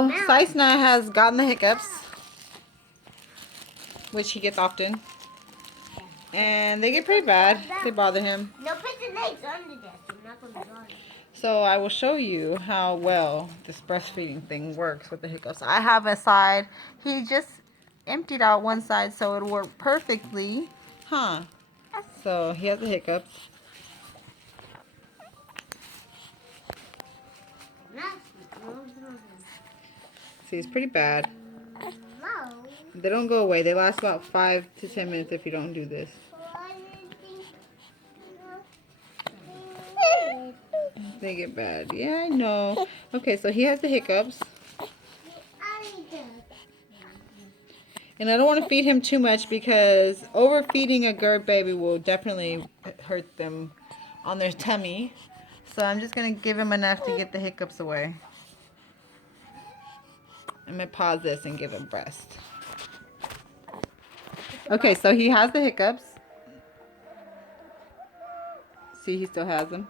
So Saisna has gotten the hiccups, which he gets often. And they get pretty bad. They bother him. No, put the legs under this. I'm not going to bother. So I will show you how well this breastfeeding thing works with the hiccups. I have a side. He just emptied out one side so it worked perfectly. Huh. So he has the hiccups. See, it's pretty bad. They don't go away. They last about 5 to 10 minutes if you don't do this. They get bad. Yeah, I know. Okay, so he has the hiccups. And I don't want to feed him too much because overfeeding a Gerd baby will definitely hurt them on their tummy. So I'm just going to give him enough to get the hiccups away. I'm going to pause this and give him breast. Okay, so he has the hiccups. See, he still has them.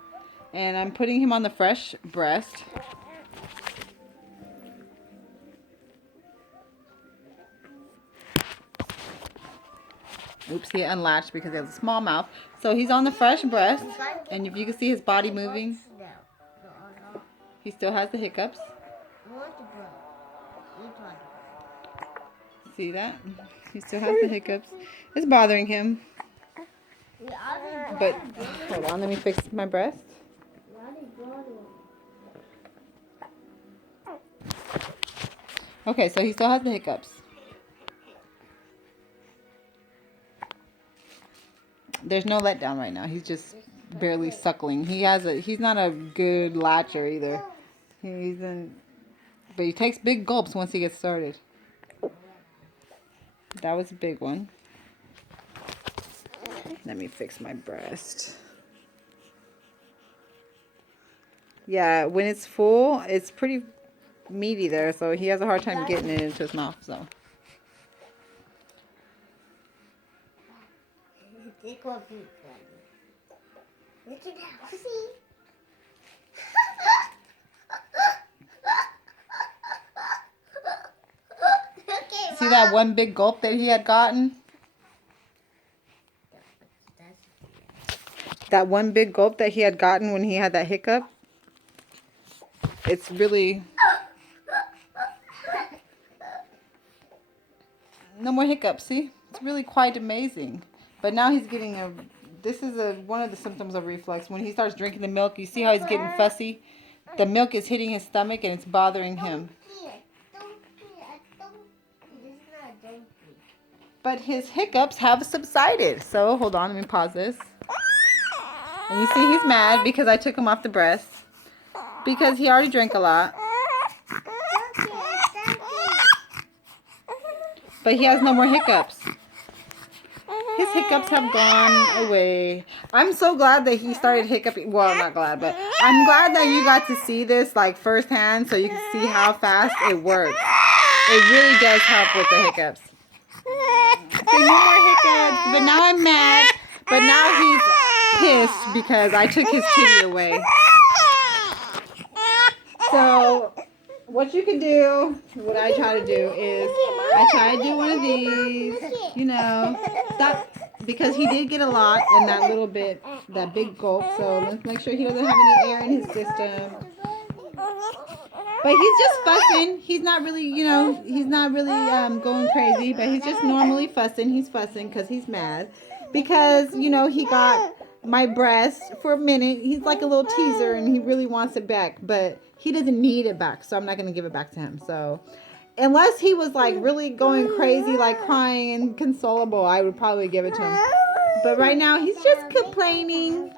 And I'm putting him on the fresh breast. Oops, he unlatched because he has a small mouth. So he's on the fresh breast. And if you can see his body moving, he still has the hiccups. See that? He still has the hiccups. It's bothering him. But, hold on, let me fix my breast. Okay, so he still has the hiccups. There's no letdown right now. He's just barely suckling. He's not a good latcher either. But he takes big gulps once he gets started. That was a big one. Let me fix my breast. Yeah, when it's full, it's pretty meaty there, so he has a hard time getting it into his mouth. So. See that one big gulp that he had gotten? That one big gulp that he had gotten when he had that hiccup? It's really... No more hiccups, see? It's really quite amazing. But now he's getting a... This is one of the symptoms of reflex. When he starts drinking the milk, you see how he's getting fussy? The milk is hitting his stomach and it's bothering him. But his hiccups have subsided. So, hold on, let me pause this. And you see he's mad because I took him off the breast. Because he already drank a lot. But he has no more hiccups. His hiccups have gone away. I'm so glad that he started hiccuping. Well, not glad, but I'm glad that you got to see this like firsthand so you can see how fast it works. It really does help with the hiccups. So no more hiccups. But now I'm mad. But now he's pissed because I took his kitty away. So what you can do, what I try to do is, I try to do one of these, you know, stop, because he did get a lot in that little bit, that big gulp, so let's make sure he doesn't have any air in his system. But he's just fussing. He's not really, you know, he's not really going crazy, but he's just normally fussing. He's fussing because he's mad. Because, you know, he got my breast for a minute. He's like a little teaser and he really wants it back, but he doesn't need it back, so I'm not going to give it back to him. So unless he was like really going crazy, like crying and consolable, I would probably give it to him. But right now he's just complaining.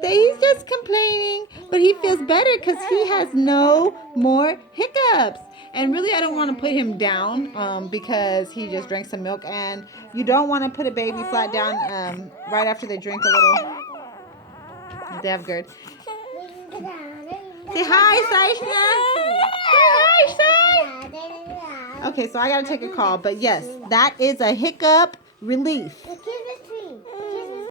He's just complaining, but he feels better because he has no more hiccups. And really, I don't want to put him down because he just drank some milk. And you don't want to put a baby flat down right after they drink a little. They have Gerd. Say hi, Saishna. Say hi, Sai. Okay, so I got to take a call. But yes, that is a hiccup relief.